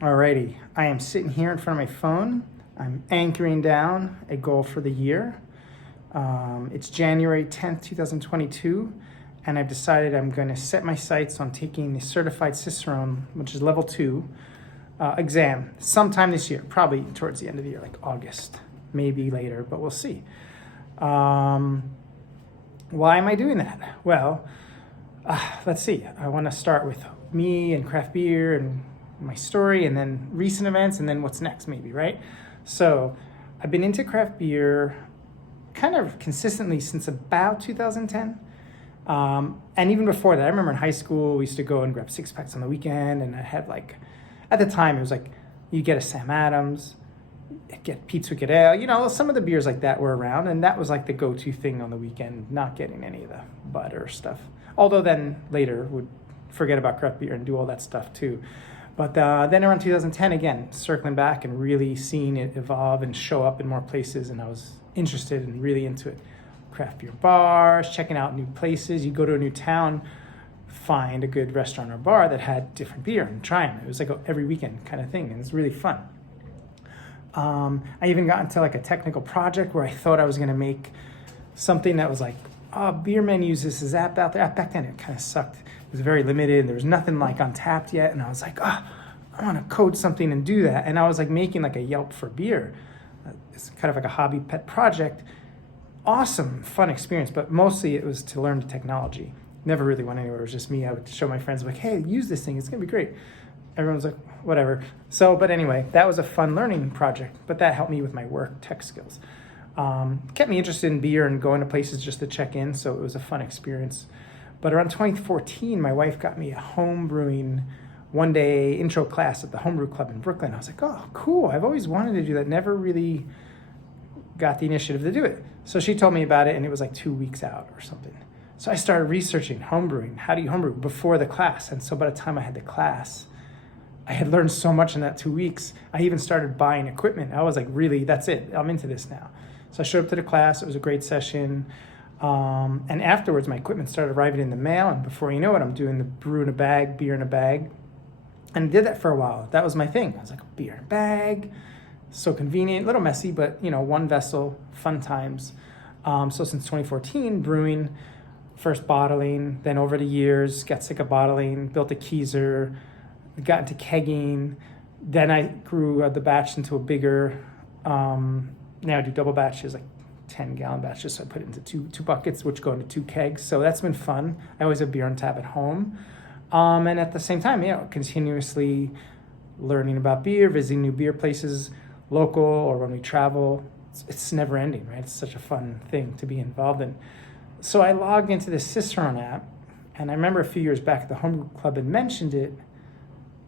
Alrighty, I am sitting here in front of my phone. I'm anchoring down a goal for the year. It's January 10th, 2022, and I've decided I'm going to set my sights on taking the Certified Cicerone, which is level 2, exam sometime this year, probably towards the end of the year, like August, maybe later, but we'll see. Why am I doing that? Well, let's see. I want to start with me and craft beer and my story, and then recent events, and then what's next, maybe, right? So I've been into craft beer kind of consistently since about 2010. And even before that, I remember in high school, we used to go and grab 6-packs on the weekend, and I had at the time, it was like, you get a Sam Adams, get Pete's Wicked Ale, some of the beers like that were around, and that was like the go-to thing on the weekend, not getting any of the butter stuff. Although then later would forget about craft beer and do all that stuff too. But then around 2010, again, circling back and really seeing it evolve and show up in more places, and I was interested and really into it. Craft beer bars, checking out new places. You go to a new town, find a good restaurant or bar that had different beer and try them. It was like every weekend kind of thing, and it's really fun. I even got into like a technical project where I thought I was going to make something that was like, beer men use this app out there. Back then it kind of sucked. It was very limited. There was nothing like Untapped yet. And I was like, I want to code something and do that. And I was like making like a Yelp for beer. It's kind of like a hobby pet project. Awesome, fun experience. But mostly it was to learn the technology. Never really went anywhere. It was just me. I would show my friends like, hey, use this thing. It's going to be great. Everyone's like, whatever. But anyway, that was a fun learning project. But that helped me with my work tech skills. Kept me interested in beer and going to places just to check in, so it was a fun experience. But around 2014, my wife got me a home brewing one-day intro class at the Homebrew Club in Brooklyn. I was like, oh, cool. I've always wanted to do that. Never really got the initiative to do it. So she told me about it, and it was like 2 weeks out or something. So I started researching homebrewing. How do you homebrew before the class? And so by the time I had the class, I had learned so much in that 2 weeks. I even started buying equipment. I was like, really, that's it. I'm into this now. So I showed up to the class. It was a great session. And afterwards, my equipment started arriving in the mail. And before you know it, I'm doing the brew in a bag, beer in a bag. And I did that for a while. That was my thing. I was like, beer in a bag. So convenient, a little messy, but, one vessel, fun times. So since 2014, brewing, first bottling, then over the years, got sick of bottling, built a keezer, got into kegging. Then I grew the batch into a bigger, now I do double batches, like 10-gallon batches. So I put it into two buckets, which go into 2 kegs. So that's been fun. I always have beer on tap at home. And at the same time, continuously learning about beer, visiting new beer places, local or when we travel. It's never ending, right? It's such a fun thing to be involved in. So I logged into the Cicerone app, and I remember a few years back at the Homebrew Club had mentioned it.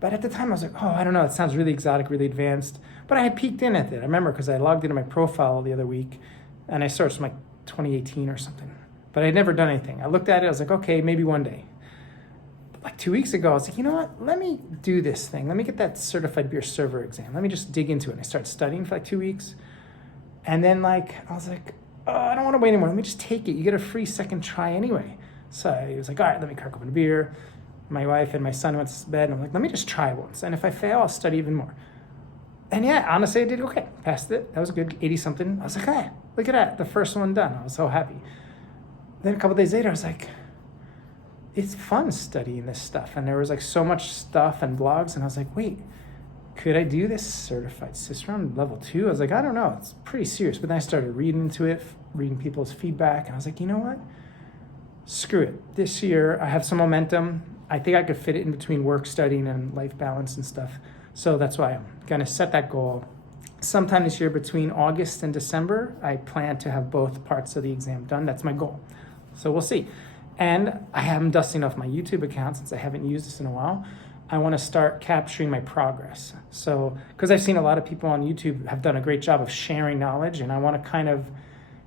But at the time, I was like, I don't know, it sounds really exotic, really advanced. But I had peeked in at it. I remember because I logged into my profile the other week, and I searched like 2018 or something. But I had never done anything. I looked at it, I was like, okay, maybe one day. But like 2 weeks ago, I was like, you know what? Let me do this thing. Let me get that certified beer server exam. Let me just dig into it. And I started studying for like 2 weeks. And then I was like, I don't want to wait anymore. Let me just take it. You get a free second try anyway. So I was like, all right, let me crack open a beer. My wife and my son went to bed, and I'm like, let me just try once. And if I fail, I'll study even more. And yeah, honestly, I did okay. Passed it. That was good, 80-something. I was like, hey, look at that. The first one done. I was so happy. Then a couple days later, I was like, it's fun studying this stuff. And there was like so much stuff and blogs, and I was like, wait, could I do this certified Cicerone level 2? I was like, I don't know. It's pretty serious. But then I started reading into it, reading people's feedback, and I was like, you know what? Screw it. This year, I have some momentum. I think I could fit it in between work, studying, and life balance and stuff. So that's why I'm going to set that goal. Sometime this year between August and December, I plan to have both parts of the exam done. That's my goal. So we'll see. And I am dusting off my YouTube account since I haven't used this in a while. I want to start capturing my progress. So, because I've seen a lot of people on YouTube have done a great job of sharing knowledge, and I want to kind of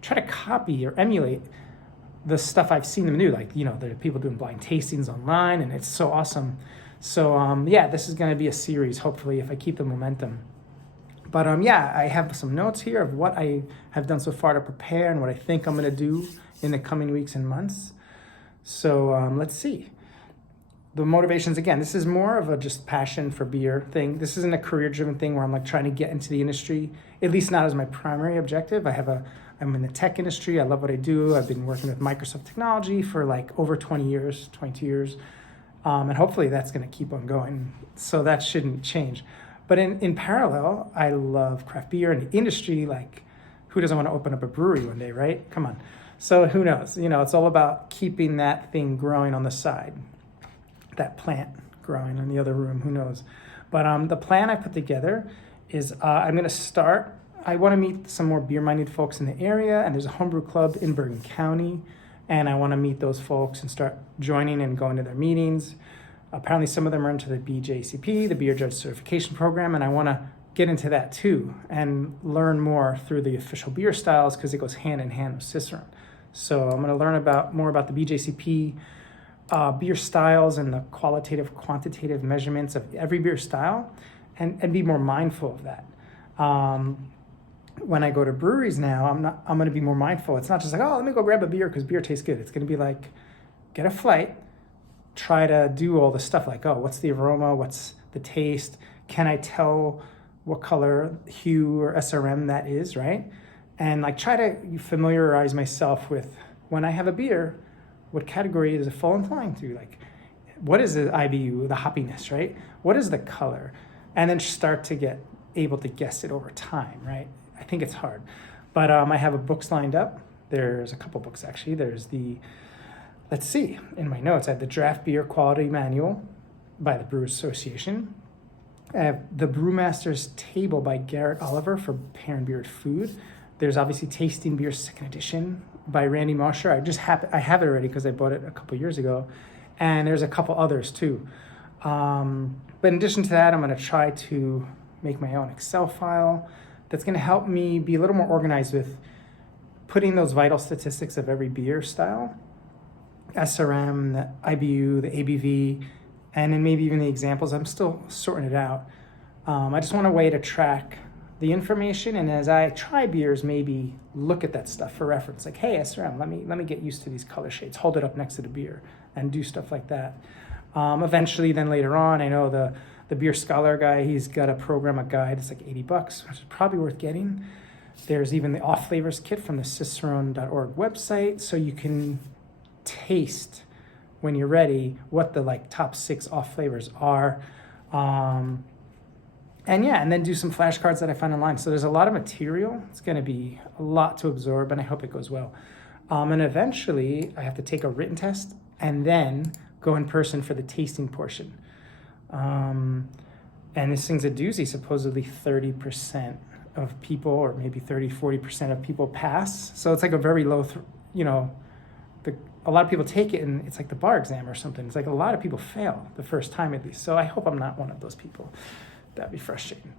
try to copy or emulate the stuff I've seen them do, like, there are people doing blind tastings online, and it's so awesome. So, this is going to be a series, hopefully, if I keep the momentum. But, I have some notes here of what I have done so far to prepare and what I think I'm going to do in the coming weeks and months. So, let's see. the motivations, again, this is more of a just passion for beer thing. This isn't a career-driven thing where I'm like trying to get into the industry, at least not as my primary objective. I'm in the tech industry. I love what I do. I've been working with Microsoft technology for like over 20 years, 22 years. And hopefully that's going to keep on going. So that shouldn't change. But in parallel, I love craft beer and the industry. Like, who doesn't want to open up a brewery one day, right? Come on. So who knows? It's all about keeping that thing growing on the side, that plant growing in the other room, who knows? But the plan I put together is I'm going to start. I want to meet some more beer-minded folks in the area, and there's a homebrew club in Bergen County, and I want to meet those folks and start joining and going to their meetings. Apparently some of them are into the BJCP, the Beer Judge Certification Program, and I want to get into that too and learn more through the official beer styles because it goes hand in hand with Cicerone. So I'm going to learn more about the BJCP beer styles and the qualitative, quantitative measurements of every beer style and be more mindful of that. When I go to breweries now, I'm going to be more mindful. It's not just like, oh, let me go grab a beer because beer tastes good. It's going to be like, get a flight, try to do all the stuff like, oh, what's the aroma? What's the taste? Can I tell what color, hue, or SRM that is, right? And like try to familiarize myself with when I have a beer, what category does it fall inclined to? Like, what is the IBU, the hoppiness, right? What is the color? And then start to get able to guess it over time, right? I think it's hard. But I have books lined up. There's a couple books, actually. There's let's see, in my notes, I have the Draft Beer Quality Manual by the Brewers Association. I have the Brewmaster's Table by Garrett Oliver for Pear and Beard Food. There's obviously Tasting Beer Second Edition by Randy Mosher. I have it already because I bought it a couple years ago. And there's a couple others too. But in addition to that, I'm going to try to make my own Excel file that's going to help me be a little more organized with putting those vital statistics of every beer style, SRM, the IBU, the ABV, and then maybe even the examples. I'm still sorting it out. I just want a way to track the information, and as I try beers, maybe look at that stuff for reference. Like, hey, SRM, let me get used to these color shades. Hold it up next to the beer and do stuff like that. Eventually, then later on, I know the beer scholar guy, he's got a program, a guide. It's like $80, which is probably worth getting. There's even the off flavors kit from the Cicerone.org website, so you can taste when you're ready what the like top 6 off flavors are. And then do some flashcards that I find online. So there's a lot of material. It's going to be a lot to absorb, and I hope it goes well. And eventually, I have to take a written test and then go in person for the tasting portion. And this thing's a doozy. Supposedly 30% of people, or maybe 40% of people pass. So it's like a very low, a lot of people take it and it's like the bar exam or something. It's like a lot of people fail the first time at least. So I hope I'm not one of those people. That'd be frustrating.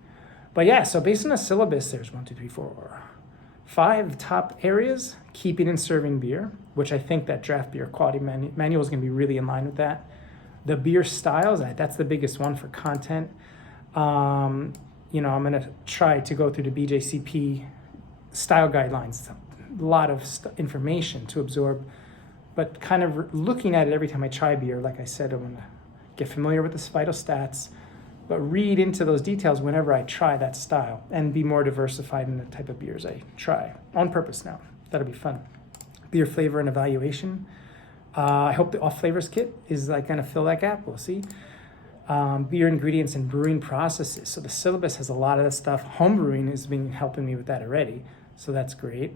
But yeah, so based on the syllabus, there's 5 top areas: keeping and serving beer, which I think that Draft Beer Quality Manual is going to be really in line with that. The beer styles, that's the biggest one for content. I'm going to try to go through the BJCP style guidelines. A lot of information to absorb, but kind of looking at it every time I try beer. Like I said, I'm going to get familiar with the vital stats, but read into those details whenever I try that style and be more diversified in the type of beers I try on purpose now. That'll be fun. Beer flavor and evaluation. I hope the off flavors kit is like going to fill that gap. We'll see. Beer ingredients and brewing processes. So the syllabus has a lot of that stuff. Home brewing has been helping me with that already. So that's great.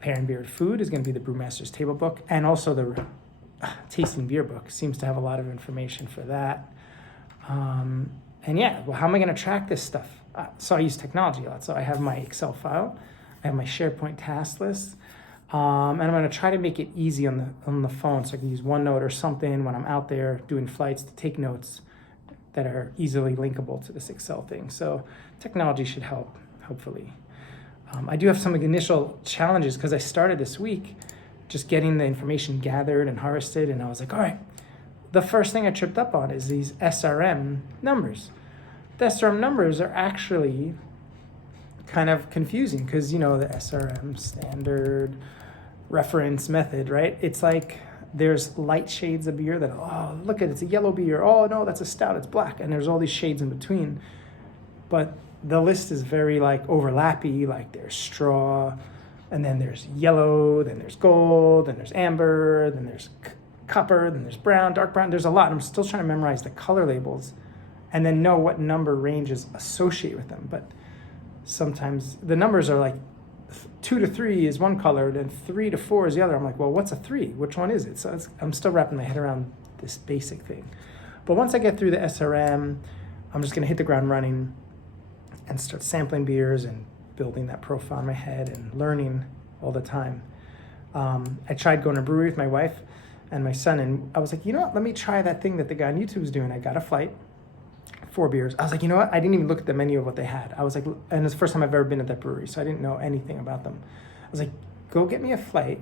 Pear and Beard Food is going to be the Brewmaster's Table book, and also the Tasting Beer book seems to have a lot of information for that. How am I going to track this stuff? So I use technology a lot. So I have my Excel file, I have my SharePoint task list, and I'm going to try to make it easy on the phone, so I can use OneNote or something when I'm out there doing flights to take notes that are easily linkable to this Excel thing. So technology should help, hopefully. I do have some initial challenges because I started this week just getting the information gathered and harvested, and I was like, all right, the first thing I tripped up on is these SRM numbers. The SRM numbers are actually kind of confusing because, the SRM, standard reference method, right? It's like there's light shades of beer that, oh, look at it, it's a yellow beer. Oh, no, that's a stout, it's black. And there's all these shades in between. But the list is very like overlappy, like there's straw, and then there's yellow, then there's gold, then there's amber, then there's copper, then there's brown, dark brown. There's a lot. I'm still trying to memorize the color labels and then know what number ranges associate with them. But sometimes the numbers are like 2 to 3 is one color, and 3 to 4 is the other. I'm like, well, what's a 3? Which one is it? So I'm still wrapping my head around this basic thing. But once I get through the SRM, I'm just going to hit the ground running and start sampling beers and building that profile in my head and learning all the time. I tried going to a brewery with my wife and my son, and I was like, you know what, let me try that thing that the guy on YouTube was doing. I got a flight, 4 beers. I was like, you know what, I didn't even look at the menu of what they had. I was like, and it's the first time I've ever been at that brewery, so I didn't know anything about them. I was like, go get me a flight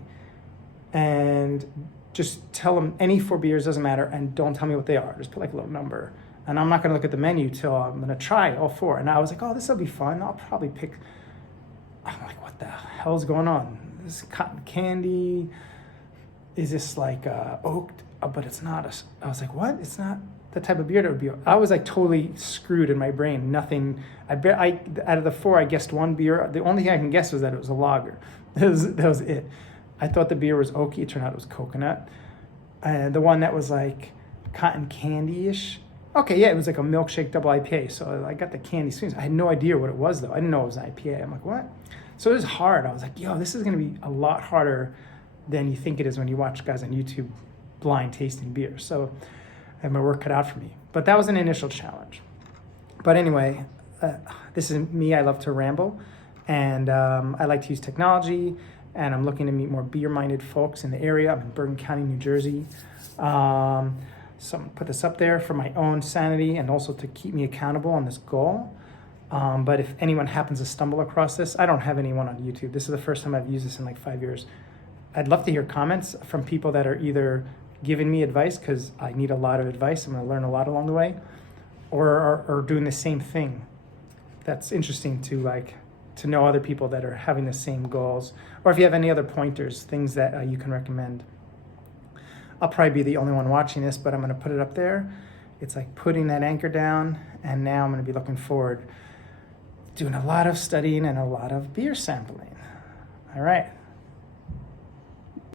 and just tell them any 4 beers, doesn't matter, and don't tell me what they are. Just put like a little number. And I'm not going to look at the menu till I'm going to try all 4. And I was like, oh, this will be fun. I'll probably pick. I'm like, what the hell's going on? This is cotton candy. Is this like oak? Oh, but it's not. I was like, what? It's not the type of beer that would be. I was like totally screwed in my brain. Nothing. I out of the 4, I guessed 1 beer. The only thing I can guess was that it was a lager. That was it. I thought the beer was oaky. It turned out it was coconut. And the one that was like cotton candy-ish. Okay, yeah, it was like a milkshake double IPA. So I got the candy sweetness. I had no idea what it was, though. I didn't know it was an IPA. I'm like, what? So it was hard. I was like, yo, this is going to be a lot harder than you think it is when you watch guys on YouTube blind tasting beer. So I have my work cut out for me. But that was an initial challenge. But anyway, this is me. I love to ramble. And I like to use technology. And I'm looking to meet more beer-minded folks in the area. I'm in Bergen County, New Jersey. So I'm going to put this up there for my own sanity and also to keep me accountable on this goal. But if anyone happens to stumble across this, I don't have anyone on YouTube. This is the first time I've used this in like 5 years. I'd love to hear comments from people that are either giving me advice, because I need a lot of advice. I'm going to learn a lot along the way, or are doing the same thing. That's interesting to know other people that are having the same goals. Or if you have any other pointers, things that you can recommend. I'll probably be the only one watching this, but I'm going to put it up there. It's like putting that anchor down, and now I'm going to be looking forward, doing a lot of studying and a lot of beer sampling. All right.